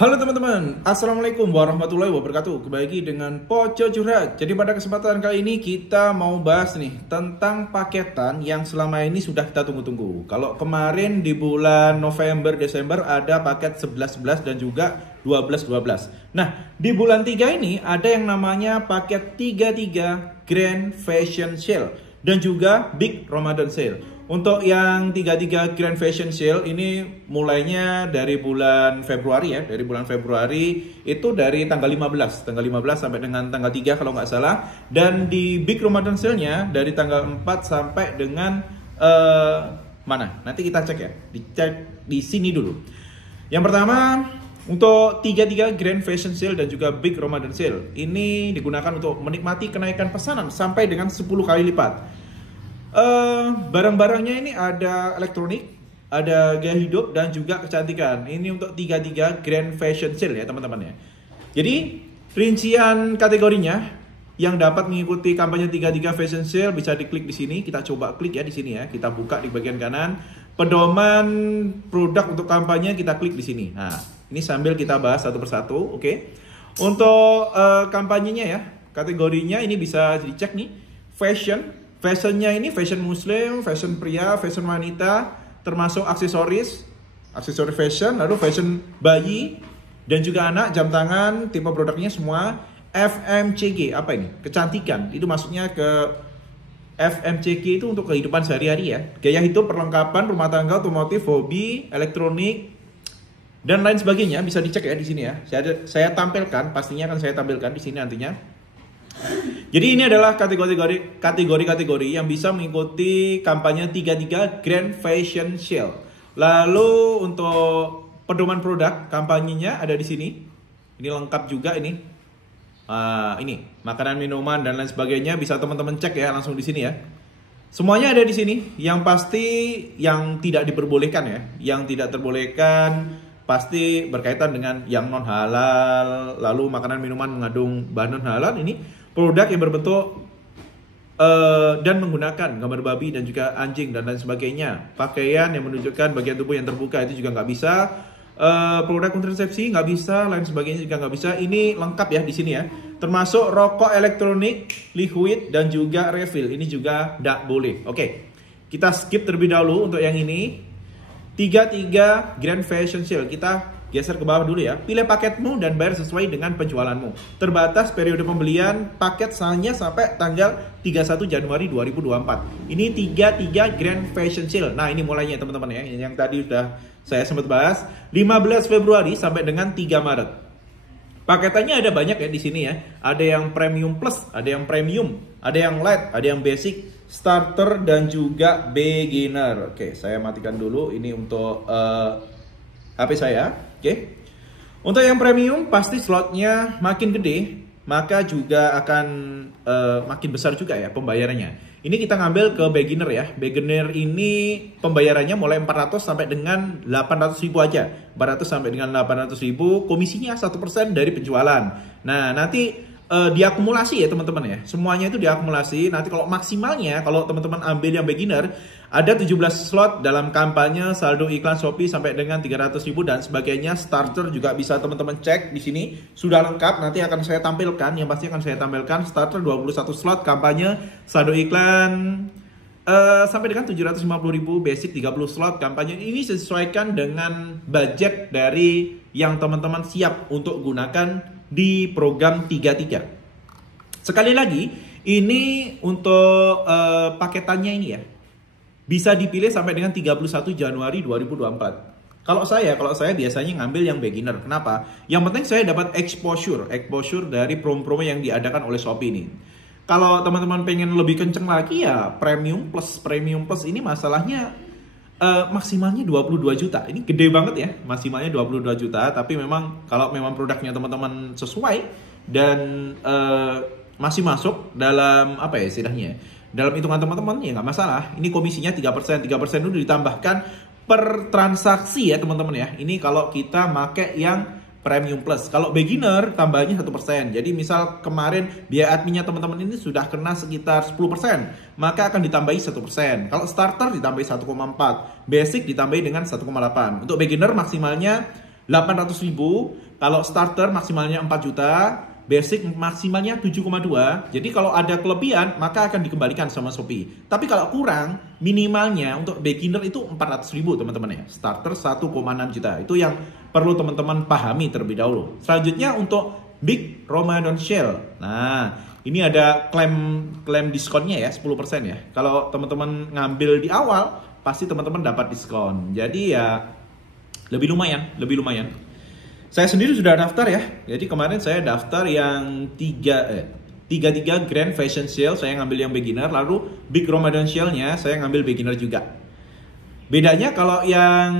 Halo teman-teman, Assalamualaikum warahmatullahi wabarakatuh. Kembali lagi dengan Poco Curhat. Jadi pada kesempatan kali ini kita mau bahas nih tentang paketan yang selama ini sudah kita tunggu-tunggu. Kalau kemarin di bulan November, Desember ada paket 11-11 dan juga 12-12. Nah, di bulan 3 ini ada yang namanya paket 33 Grand Fashion Sale dan juga Big Ramadan Sale. Untuk yang 33 Grand Fashion Sale ini mulainya dari bulan Februari ya. Dari bulan Februari itu dari tanggal 15 sampai dengan tanggal 3 kalau nggak salah. Dan di Big Ramadan Sale-nya dari tanggal 4 sampai dengan mana? Nanti kita cek ya. Dicek di sini dulu. Yang pertama, untuk 33 Grand Fashion Sale dan juga Big Ramadan Sale ini digunakan untuk menikmati kenaikan pesanan sampai dengan 10 kali lipat. Barang-barangnya ini ada elektronik, ada gaya hidup dan juga kecantikan. Ini untuk 33 Grand Fashion Sale ya teman-teman ya. Jadi rincian kategorinya yang dapat mengikuti kampanye 33 Fashion Sale bisa diklik di sini. Kita coba klik ya di sini ya. Kita buka di bagian kanan. Pedoman produk untuk kampanye kita klik di sini. Nah, ini sambil kita bahas satu persatu, oke. Untuk kampanyenya ya, kategorinya ini bisa dicek nih. Fashionnya ini fashion muslim, fashion pria, fashion wanita, termasuk aksesoris fashion, lalu fashion bayi, dan juga anak, jam tangan, tipe produknya semua. FMCG, apa ini? Kecantikan, itu maksudnya ke FMCG itu untuk kehidupan sehari-hari ya. Gaya hidup, perlengkapan, rumah tangga, otomotif, hobi, elektronik, dan lain sebagainya. Bisa dicek ya di sini ya. Saya tampilkan, pastinya akan saya tampilkan di sini nantinya. Jadi ini adalah kategori yang bisa mengikuti kampanye 33 Grand Fashion Sale. Lalu untuk pedoman produk kampanyenya ada di sini. Ini lengkap juga ini. Ini makanan, minuman dan lain sebagainya bisa teman-teman cek ya langsung di sini ya. Semuanya ada di sini. Yang pasti yang tidak diperbolehkan ya, yang tidak terbolehkan pasti berkaitan dengan yang non halal. Lalu makanan minuman mengandung bahan non halal ini. Produk yang berbentuk dan menggunakan gambar babi dan juga anjing dan lain sebagainya. Pakaian yang menunjukkan bagian tubuh yang terbuka itu juga nggak bisa. Produk kontrasepsi nggak bisa, lain sebagainya juga nggak bisa. Ini lengkap ya di sini ya. Termasuk rokok elektronik, liquid dan juga refill. Ini juga nggak boleh. Oke, kita skip terlebih dahulu untuk yang ini. 33 Grand Fashion Sale kita geser ke bawah dulu ya. Pilih paketmu dan bayar sesuai dengan penjualanmu. Terbatas periode pembelian paket hanya sampai tanggal 31 Januari 2024. Ini 33 Grand Fashion Sale. Nah, ini mulainya teman-teman ya. Yang tadi sudah saya sempat bahas. 15 Februari sampai dengan 3 Maret. Paketannya ada banyak ya di sini ya. Ada yang premium plus, ada yang premium, ada yang light, ada yang basic, starter dan juga beginner. Oke, saya matikan dulu ini untuk HP saya. Oke. Untuk yang premium pasti slotnya makin gede, maka juga akan makin besar juga ya pembayarannya. Ini kita ngambil ke beginner ya. Beginner ini pembayarannya mulai 400 sampai dengan 800 ribu aja. 400 sampai dengan 800 ribu, komisinya 1% dari penjualan. Nah, nanti diakumulasi ya teman-teman ya. Semuanya itu diakumulasi. Nanti kalau maksimalnya, kalau teman-teman ambil yang beginner, ada 17 slot dalam kampanye, saldo iklan Shopee sampai dengan 300 ribu dan sebagainya. Starter juga bisa teman-teman cek di sini. Sudah lengkap, nanti akan saya tampilkan. Yang pasti akan saya tampilkan starter 21 slot kampanye, saldo iklan sampai dengan 750 ribu, basic 30 slot kampanye. Ini sesuaikan dengan budget dari yang teman-teman siap untuk gunakan di program 33. Sekali lagi, ini untuk paketannya ini ya. Bisa dipilih sampai dengan 31 Januari 2024. Kalau saya biasanya ngambil yang beginner. Kenapa? Yang penting saya dapat exposure dari promo-promo yang diadakan oleh Shopee ini. Kalau teman-teman pengen lebih kenceng lagi ya premium plus ini masalahnya maksimalnya 22 juta. Ini gede banget ya, maksimalnya 22 juta. Tapi memang kalau memang produknya teman-teman sesuai dan masih masuk dalam apa ya istilahnya, dalam hitungan teman-teman ya nggak masalah. Ini komisinya 3%. 3% itu ditambahkan per transaksi ya teman-teman ya. Ini kalau kita pakai yang premium plus. Kalau beginner tambahnya 1%. Jadi misal kemarin biaya adminnya teman-teman ini sudah kena sekitar 10%, maka akan ditambahi 1%. Kalau starter ditambahi 1,4, basic ditambahi dengan 1,8. Untuk beginner maksimalnya 800.000. Kalau starter maksimalnya 4 juta, basic maksimalnya 7,2. Jadi kalau ada kelebihan maka akan dikembalikan sama Shopee. Tapi kalau kurang, minimalnya untuk beginner itu 400.000 teman-teman ya. Starter 1,6 juta. Itu yang perlu teman-teman pahami terlebih dahulu. Selanjutnya untuk Big Ramadan Sale. Nah, ini ada klaim diskonnya ya, 10% ya. Kalau teman-teman ngambil di awal, pasti teman-teman dapat diskon. Jadi ya lebih lumayan. Saya sendiri sudah daftar ya. Jadi kemarin saya daftar yang 33 Grand Fashion Sale, saya ngambil yang beginner. Lalu Big Ramadan Sale-nya saya ngambil beginner juga. Bedanya kalau yang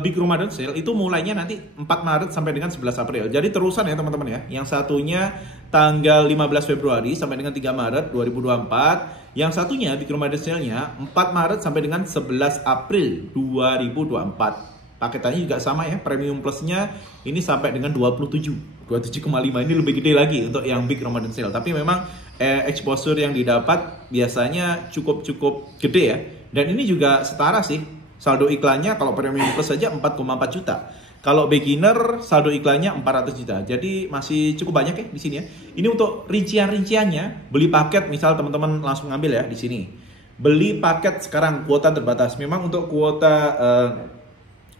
Big Ramadan Sale itu mulainya nanti 4 Maret sampai dengan 11 April. Jadi terusan ya teman-teman ya. Yang satunya tanggal 15 Februari sampai dengan 3 Maret 2024. Yang satunya Big Ramadan Sale-nya 4 Maret sampai dengan 11 April 2024. Paketannya juga sama ya, premium plusnya ini sampai dengan 27,5. Ini lebih gede lagi untuk yang Big Ramadan Sale. Tapi memang exposure yang didapat biasanya cukup gede ya. Dan ini juga setara sih. Saldo iklannya kalau premium plus saja 4,4 juta. Kalau beginner saldo iklannya 400 juta. Jadi masih cukup banyak ya di sini ya. Ini untuk rinciannya, beli paket misal teman-teman langsung ngambil ya di sini. Beli paket sekarang kuota terbatas. Memang untuk kuota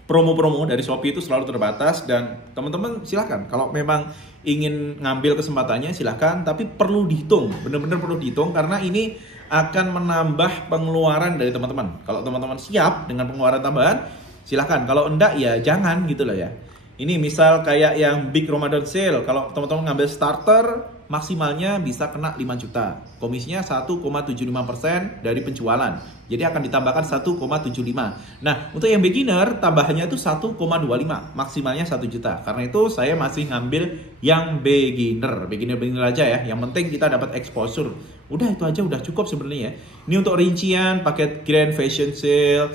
promo-promo dari Shopee itu selalu terbatas dan teman-teman silahkan kalau memang ingin ngambil kesempatannya silahkan, tapi perlu dihitung, benar-benar perlu dihitung karena ini akan menambah pengeluaran dari teman-teman. Kalau teman-teman siap dengan pengeluaran tambahan silahkan, kalau enggak ya jangan gitu loh ya. Ini misal kayak yang Big Ramadan Sale, kalau teman-teman ngambil starter maksimalnya bisa kena 5 juta. Komisinya 1,75% dari penjualan. Jadi akan ditambahkan 1,75. Nah, untuk yang beginner tambahannya itu 1,25, maksimalnya 1 juta. Karena itu saya masih ngambil yang beginner aja ya. Yang penting kita dapat exposure. Udah itu aja udah cukup sebenarnya ya. Ini untuk rincian paket Grand Fashion Sale,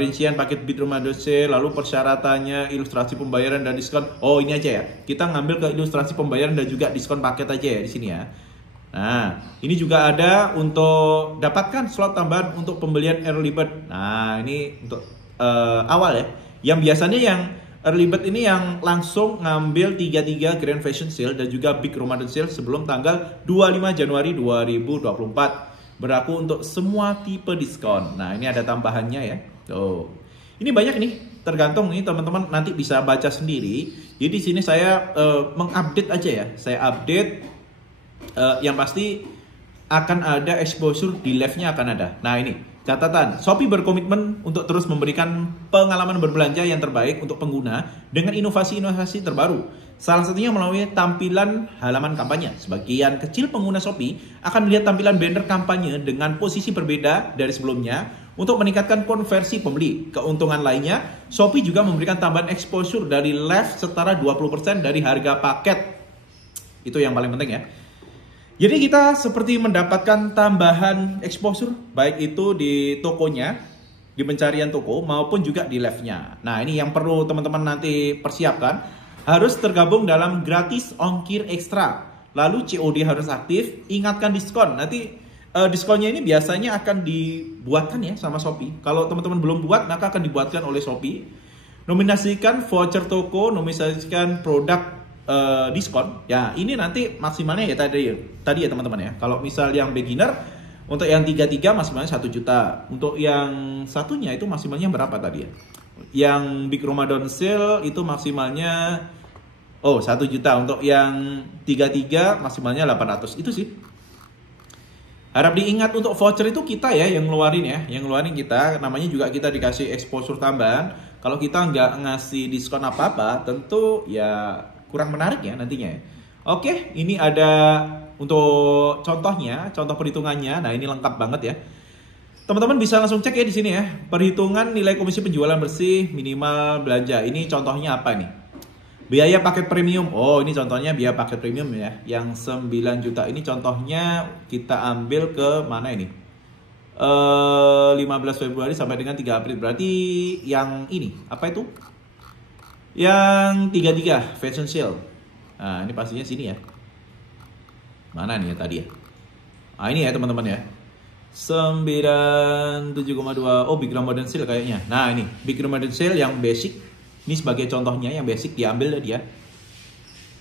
rincian paket Big Ramadan Sale, lalu persyaratannya, ilustrasi pembayaran dan diskon. Oh, ini aja ya. Kita ngambil ke ilustrasi pembayaran dan juga diskon paket aja ya di sini ya. Nah, ini juga ada untuk dapatkan slot tambahan untuk pembelian early bird. Nah, ini untuk awal ya. Yang biasanya yang early bird ini yang langsung ngambil 33 Grand Fashion Sale dan juga Big Ramadan Sale sebelum tanggal 25 Januari 2024. Berlaku untuk semua tipe diskon. Nah, ini ada tambahannya ya. Tuh. Ini banyak nih, tergantung nih teman-teman nanti bisa baca sendiri. Jadi di sini saya mengupdate aja ya. Saya update yang pasti akan ada exposure di live-nya akan ada. Nah, ini catatan. Shopee berkomitmen untuk terus memberikan pengalaman berbelanja yang terbaik untuk pengguna dengan inovasi-inovasi terbaru. Salah satunya melalui tampilan halaman kampanye. Sebagian kecil pengguna Shopee akan melihat tampilan banner kampanye dengan posisi berbeda dari sebelumnya untuk meningkatkan konversi pembeli. Keuntungan lainnya, Shopee juga memberikan tambahan exposure dari live setara 20% dari harga paket. Itu yang paling penting ya. Jadi kita seperti mendapatkan tambahan exposure, baik itu di tokonya, di pencarian toko, maupun juga di live-nya. Nah, ini yang perlu teman-teman nanti persiapkan. Harus tergabung dalam gratis ongkir ekstra. Lalu COD harus aktif, ingatkan diskon. Nanti diskonnya ini biasanya akan dibuatkan ya sama Shopee. Kalau teman-teman belum buat, maka akan dibuatkan oleh Shopee. Nominasikan voucher toko, nominasikan produk diskon. Ya, ini nanti maksimalnya ya tadi ya teman-teman ya. Kalau misal yang beginner, untuk yang 33 maksimalnya 1 juta. Untuk yang satunya itu maksimalnya berapa tadi ya? Yang Big Ramadan Sale itu maksimalnya 1 juta. Untuk yang 33 maksimalnya 800. Itu sih. Harap diingat untuk voucher itu kita ya yang ngeluarin ya. Yang ngeluarin kita, namanya juga kita dikasih exposure tambahan. Kalau kita nggak ngasih diskon apa-apa, tentu ya kurang menarik ya nantinya ya. Oke, ini ada untuk contohnya, contoh perhitungannya. Nah, ini lengkap banget ya. Teman-teman bisa langsung cek ya di sini ya. Perhitungan nilai komisi penjualan bersih minimal belanja. Ini contohnya apa nih? Biaya paket premium. Oh, ini contohnya biaya paket premium ya. Yang 9 juta ini contohnya kita ambil ke mana ini? 15 Februari sampai dengan 3 April. Berarti yang ini, apa itu? Yang 33 Fashion Sale. Nah, ini pastinya sini ya. Mana nih ya tadi ya? Nah, ini ya teman-teman ya. 97,2. Oh, Big Ramadan Sale kayaknya. Nah, ini Big Ramadan Sale yang basic Ini sebagai contohnya yang basic diambil dia.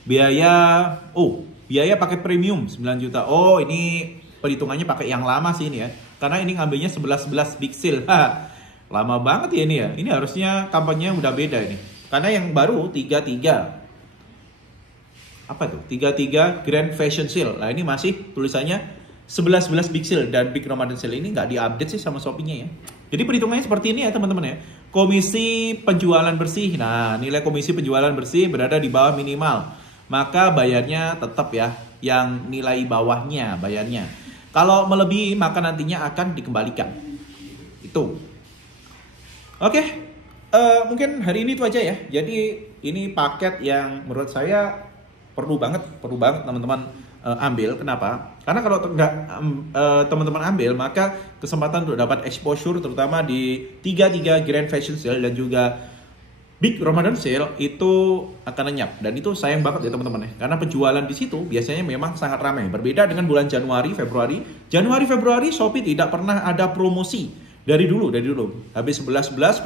Biaya paket premium 9 juta. Oh, ini perhitungannya pakai yang lama sih ini ya. Karena ini ngambilnya 11 pixel. Lama banget ya ini ya. Ini harusnya kampanye udah beda ini. Karena yang baru 33. Apa tuh? 33 Grand Fashion Sale. Nah, ini masih tulisannya 11 pixel dan Big Ramadan Sale ini nggak diupdate sih sama Shopee-nya ya. Jadi perhitungannya seperti ini ya teman-teman ya. Komisi penjualan bersih. Nah, nilai komisi penjualan bersih berada di bawah minimal. Maka bayarnya tetap ya yang nilai bawahnya bayarnya. Kalau melebihi maka nantinya akan dikembalikan. Itu. Oke. Mungkin hari ini itu aja ya. Jadi ini paket yang menurut saya perlu banget teman-teman ambil. Kenapa? Karena kalau nggak teman-teman ambil, maka kesempatan untuk dapat exposure terutama di 33 Grand Fashion Sale dan juga Big Ramadan Sale itu akan lenyap. Dan itu sayang banget ya teman-teman ya. Karena penjualan di situ biasanya memang sangat ramai. Berbeda dengan bulan Januari, Februari. Januari, Shopee tidak pernah ada promosi. Dari dulu. Habis 11, 12.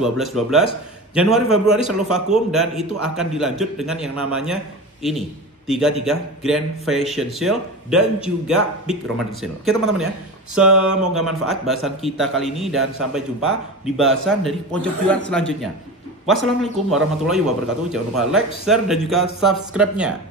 Januari, Februari selalu vakum dan itu akan dilanjut dengan yang namanya ini. 33 Grand Fashion Sale dan juga Big Ramadan Sale. Oke teman-teman ya. Semoga manfaat bahasan kita kali ini dan sampai jumpa di bahasan dari pojok jualan selanjutnya. Wassalamualaikum warahmatullahi wabarakatuh. Jangan lupa like, share dan juga subscribe-nya.